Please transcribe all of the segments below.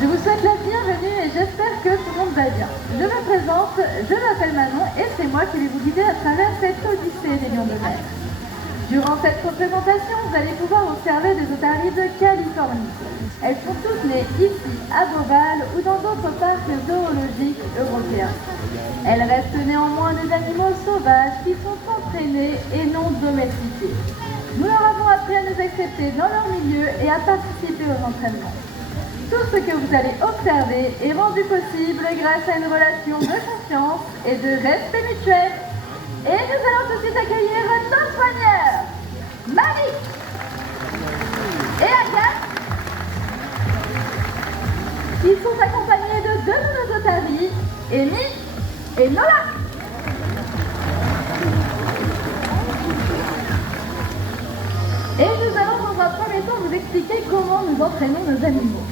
Je vous souhaite la bienvenue et j'espère que tout le monde va bien. Je me présente, je m'appelle Manon et c'est moi qui vais vous guider à travers cette odyssée des lions de mer. Durant cette représentation, vous allez pouvoir observer des otaries de Californie. Elles sont toutes nées ici, à Beauval ou dans d'autres parcs zoologiques européens. Elles restent néanmoins des animaux sauvages qui sont entraînés et non domestiqués. Nous leur avons appris à nous accepter dans leur milieu et à participer aux entraînements. Tout ce que vous allez observer est rendu possible grâce à une relation de confiance et de respect mutuel. Et nous allons tout de suite accueillir nos soigneurs, Marie et Agathe. Ils sont accompagnés de deux de nos otaries, Amy et Nola. Et nous allons dans un premier temps vous expliquer comment nous entraînons nos animaux.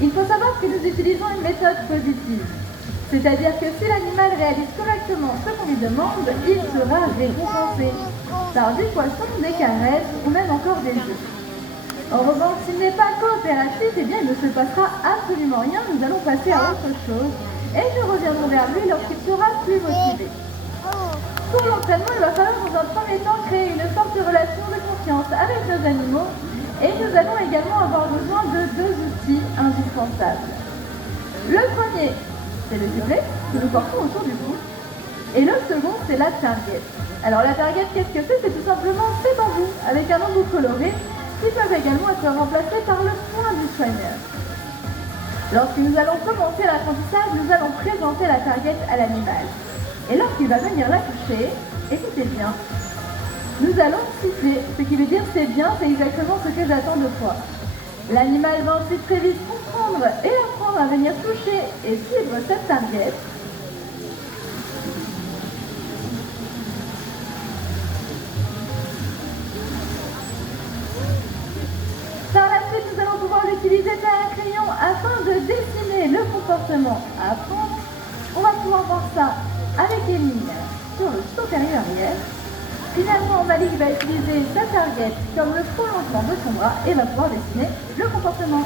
Il faut savoir que nous utilisons une méthode positive. C'est-à-dire que si l'animal réalise correctement ce qu'on lui demande, il sera récompensé par des poissons, des caresses ou même encore des jeux. En revanche, s'il n'est pas coopératif, eh bien il ne se passera absolument rien, nous allons passer à autre chose et nous reviendrons vers lui lorsqu'il sera plus motivé. Pour l'entraînement, il va falloir dans un premier temps créer une forte relation de confiance avec nos animaux et nous allons également avoir besoin de deux outils indispensables. Le premier, c'est le gilet que nous portons autour du cou. Et le second, c'est la target. Alors la target, qu'est-ce que c'est? C'est tout simplement ces bambous avec un embout coloré qui peuvent également être remplacés par le poing du soigneur. Lorsque nous allons commencer l'apprentissage, nous allons présenter la target à l'animal. Et lorsqu'il va venir la toucher, écoutez bien, nous allons siffler, ce qui veut dire c'est bien, c'est exactement ce que j'attends de toi. L'animal va ensuite très vite comprendre et apprendre à venir toucher et suivre cette target. Par la suite, nous allons pouvoir l'utiliser tel un crayon afin de dessiner le comportement à apprendre. On va pouvoir voir ça avec les lignes sur le supérieur arrière. Finalement, Malik va utiliser sa target comme le prolongement de son bras et va pouvoir dessiner le comportement.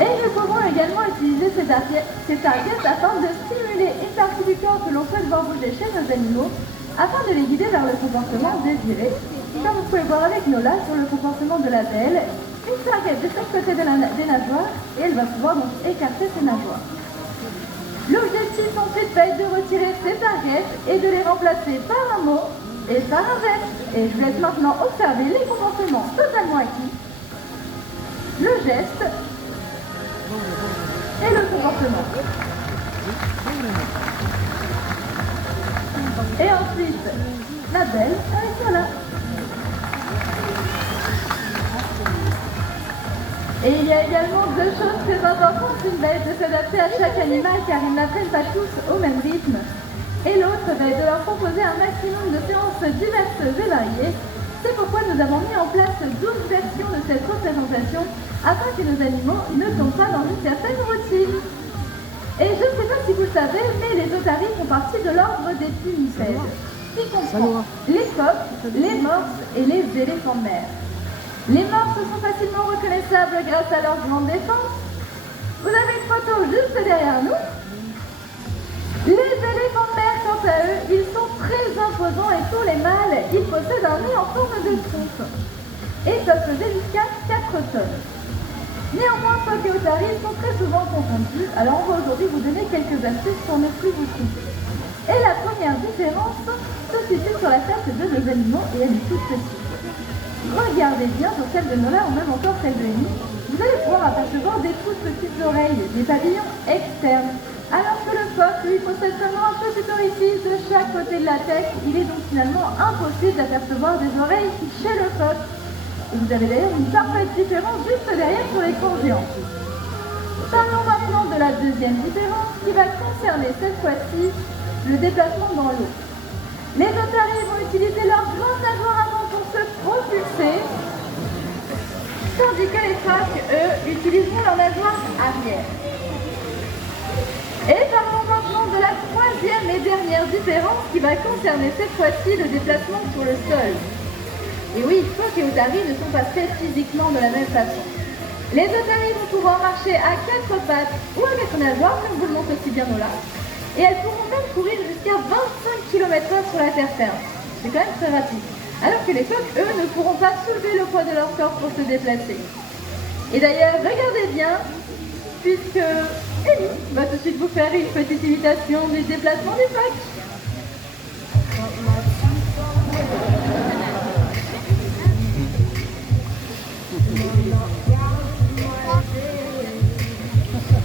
Et nous pouvons également utiliser ces targets afin de stimuler une partie du corps que l'on souhaite voir bouger chez nos animaux afin de les guider vers le comportement désiré. Comme vous pouvez voir avec Nola sur le comportement de la belle, une target de chaque côté des nageoires et elle va pouvoir donc écarter ses nageoires. L'objectif ensuite va être de retirer ces targets et de les remplacer par un mot et par un geste. Et je vous laisse maintenant observer les comportements totalement acquis, le geste et le comportement. Et ensuite, la belle avec Nola. Et il y a également deux choses très importantes. Une va être de s'adapter à chaque animal car ils n'apprennent pas tous au même rythme. Et l'autre va être de leur proposer un maximum de séances diverses et variées. C'est pourquoi nous avons mis en place 12 versions de cette représentation afin que nos animaux ne tombent pas dans une certaine routine. Et je ne sais pas si vous le savez, mais les otaries font partie de l'ordre des pinnipèdes, qui comprend les phoques, les morses et les éléphants de mer. Les morses sont facilement reconnaissables grâce à leur grande défense. Vous avez une photo juste derrière nous. Les éléphants de mer, quant à eux, ils sont très imposants et pour les mâles, ils possèdent un nez en forme de trompe et peuvent peser jusqu'à 4 tonnes. Néanmoins, phoques et otaries sont très souvent confondus, alors on va aujourd'hui vous donner quelques astuces pour ne plus vous tromper. Et la première différence se situe sur la tête de nos animaux et elle est toute petite. Regardez bien sur celle de Nola ou même encore celle de Amy, vous allez pouvoir apercevoir des toutes petites oreilles, des pavillons externes. Alors que le phoque, lui, possède seulement un petit orifice de chaque côté de la tête, il est donc finalement impossible d'apercevoir des oreilles chez le phoque. Et vous avez d'ailleurs une parfaite différence juste derrière sur l'écran géant. Parlons maintenant de la deuxième différence qui va concerner cette fois-ci le déplacement dans l'eau. Les otaries vont utiliser leur grande nageoire avant pour se propulser, tandis que les phoques, eux, utiliseront leur nageoire arrière. Et parlons maintenant de la troisième et dernière différence qui va concerner cette fois-ci le déplacement sur le sol. Et oui, phoques et otaries ne sont pas faits physiquement de la même façon. Les otaries vont pouvoir marcher à 4 pattes ou à 4 nageoires, comme vous le montre aussi bien Nola. Et elles pourront même courir jusqu'à 25 km/h sur la terre ferme. C'est quand même très rapide. Alors que les phoques, eux, ne pourront pas soulever le poids de leur corps pour se déplacer. Et d'ailleurs, regardez bien, puisque Ellie va tout de suite vous faire une petite imitation du déplacement des phoques.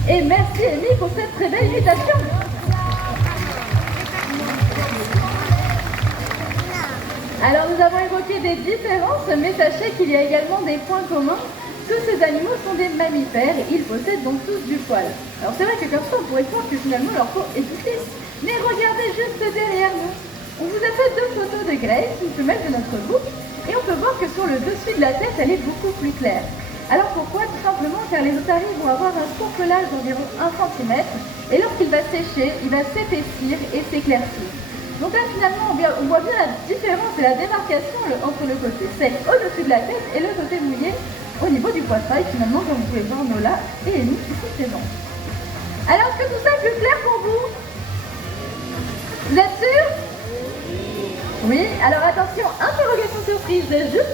Et merci Ellie pour cette très belle imitation. Alors nous avons évoqué des différences, mais sachez qu'il y a également des points communs. Tous ces animaux sont des mammifères et ils possèdent donc tous du poil. Alors c'est vrai que comme ça on pourrait croire que finalement leur peau est toute lisse. Mais regardez juste derrière nous. On vous a fait 2 photos de Grace, une femelle de notre groupe, et on peut voir que sur le dessus de la tête elle est beaucoup plus claire. Alors pourquoi? Tout simplement car les otaries vont avoir un court pelage d'environ 1 cm et lorsqu'il va sécher, il va s'épaissir et s'éclaircir. Donc là finalement on voit bien la différence et la démarcation entre le côté sec au-dessus de la tête et le côté mouillé au niveau du poitrail finalement, comme vous pouvez voir Nola et Amy ici présents. Alors est-ce que tout ça est plus clair pour vous? Vous êtes sûrs? Oui, alors attention, interrogation surprise juste